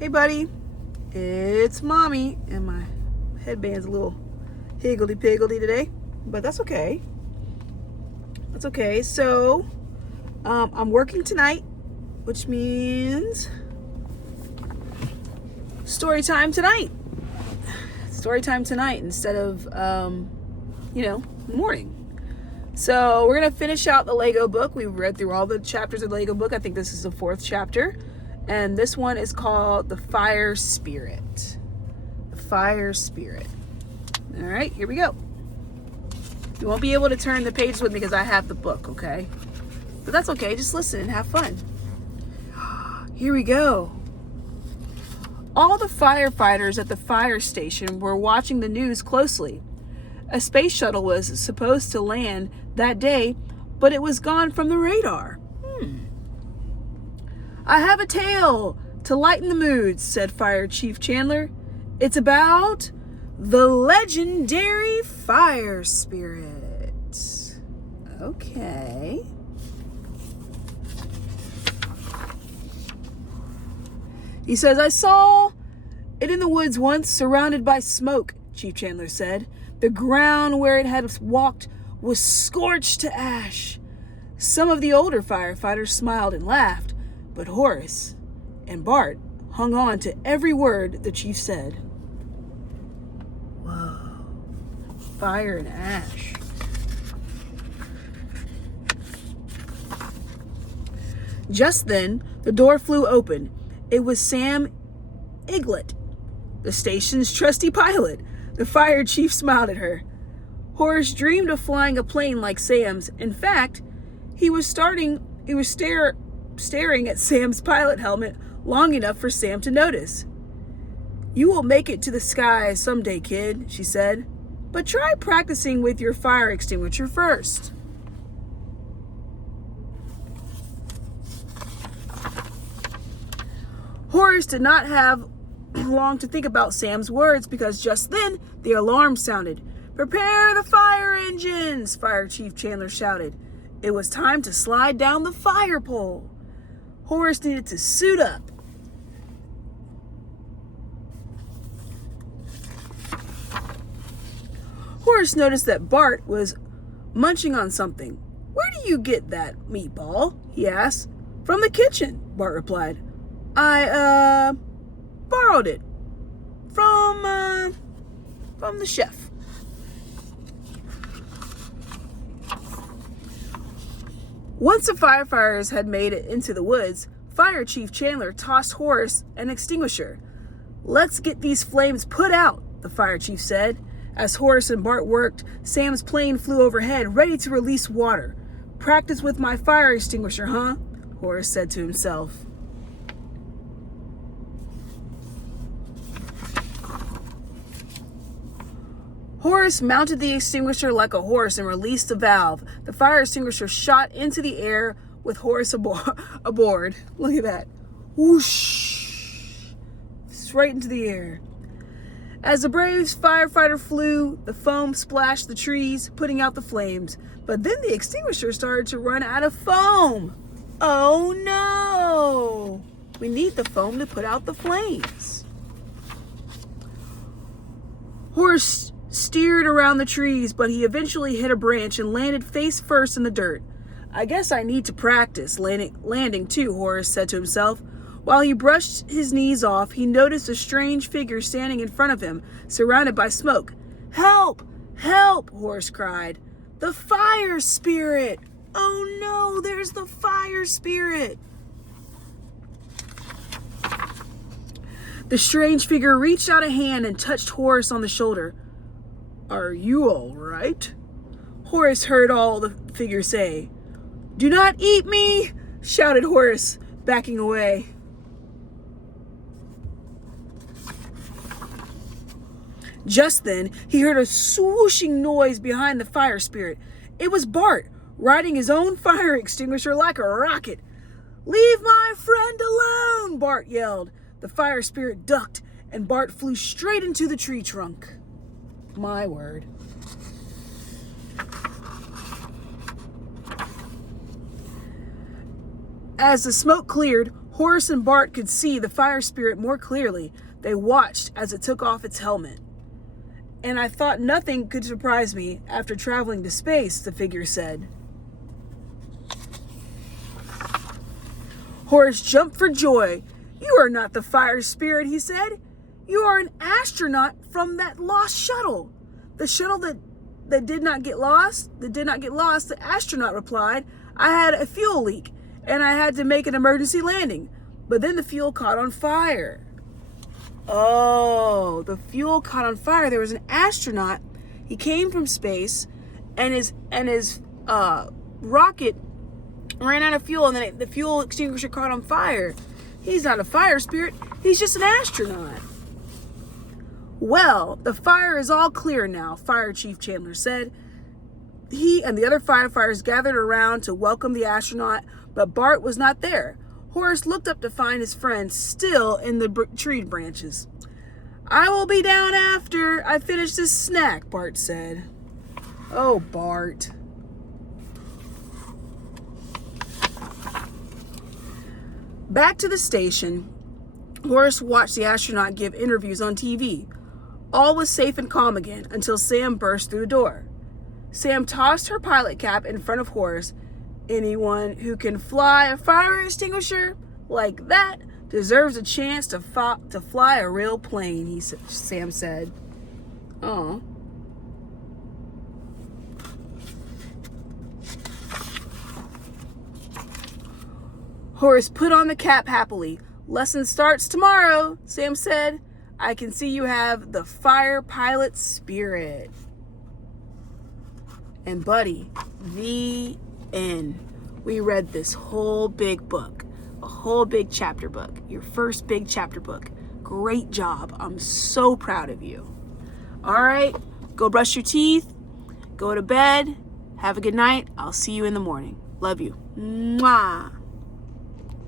Hey buddy, it's mommy, and my headband's a little higgledy-piggledy today, but that's okay. That's okay. So, I'm working tonight, which means story time tonight. Story time tonight instead of, morning. So we're going to finish out the Lego book. We read through all the chapters of the Lego book. I think this is the 4th chapter. And this one is called The Fire Spirit. The Fire Spirit. All right, here we go. You won't be able to turn the pages with me because I have the book, okay? But that's okay. Just listen and have fun. Here we go. All the firefighters at the fire station were watching the news closely. A space shuttle was supposed to land that day, but it was gone from the radar. I have a tale to lighten the mood, said Fire Chief Chandler. It's about the legendary fire spirit. Okay. He says, I saw it in the woods once, surrounded by smoke, Chief Chandler said. The ground where it had walked was scorched to ash. Some of the older firefighters smiled and laughed, but Horace and Bart hung on to every word the chief said. Whoa. Fire and ash. Just then, the door flew open. It was Sam Iglet, the station's trusty pilot. The fire chief smiled at her. Horace dreamed of flying a plane like Sam's. In fact, he was staring at Sam's pilot helmet long enough for Sam to notice. You will make it to the sky someday, kid, she said, but try practicing with your fire extinguisher first. Horace did not have long to think about Sam's words because just then the alarm sounded. Prepare the fire engines, Fire Chief Chandler shouted. It was time to slide down the fire pole. Horace needed to suit up. Horace noticed that Bart was munching on something. Where do you get that meatball? He asked. From the kitchen, Bart replied. I, borrowed it from the chef. Once the firefighters had made it into the woods, Fire Chief Chandler tossed Horace an extinguisher. Let's get these flames put out, the fire chief said. As Horace and Bart worked, Sam's plane flew overhead, ready to release water. Practice with my fire extinguisher, huh? Horace said to himself. Horace mounted the extinguisher like a horse and released the valve. The fire extinguisher shot into the air with Horace aboard. Look at that. Whoosh! Straight into the air. As the brave firefighter flew, the foam splashed the trees, putting out the flames. But then the extinguisher started to run out of foam. Oh no! We need the foam to put out the flames. Horace steered around the trees, but he eventually hit a branch and landed face first in the dirt. I guess I need to practice landing too, Horace said to himself. While he brushed his knees off, he noticed a strange figure standing in front of him, surrounded by smoke. Help! Help! Horace cried. The fire spirit! Oh no, there's the fire spirit! The strange figure reached out a hand and touched Horace on the shoulder. Are you all right? Horace heard all the figure say. Do not eat me, shouted Horace, backing away. Just then, he heard a swooshing noise behind the fire spirit. It was Bart, riding his own fire extinguisher like a rocket. Leave my friend alone, Bart yelled. The fire spirit ducked, and Bart flew straight into the tree trunk. My word. As the smoke cleared, Horace and Bart could see the fire spirit more clearly. They watched as it took off its helmet. And I thought nothing could surprise me after traveling to space, the figure said. Horace jumped for joy. You are not the fire spirit, he said. You are an astronaut from that lost shuttle. The shuttle that did not get lost, the astronaut replied. I had a fuel leak, and I had to make an emergency landing. But then the fuel caught on fire. Oh, the fuel caught on fire. There was an astronaut. He came from space, and his rocket ran out of fuel, and then the fuel extinguisher caught on fire. He's not a fire spirit. He's just an astronaut. Well, the fire is all clear now, Fire Chief Chandler said. He and the other firefighters gathered around to welcome the astronaut, but Bart was not there. Horace looked up to find his friend still in the tree branches. I will be down after I finish this snack, Bart said. Oh, Bart. Back to the station, Horace watched the astronaut give interviews on TV. All was safe and calm again until Sam burst through the door. Sam tossed her pilot cap in front of Horace. Anyone who can fly a fire extinguisher like that deserves a chance to fly a real plane, Sam said. Oh. Horace put on the cap happily. Lesson starts tomorrow, Sam said. I can see you have the fire pilot spirit. And buddy, the end. We read this whole big book, a whole big chapter book, your first big chapter book. Great job. I'm so proud of you. All right, go brush your teeth, go to bed, have a good night. I'll see you in the morning. Love you. Mwah.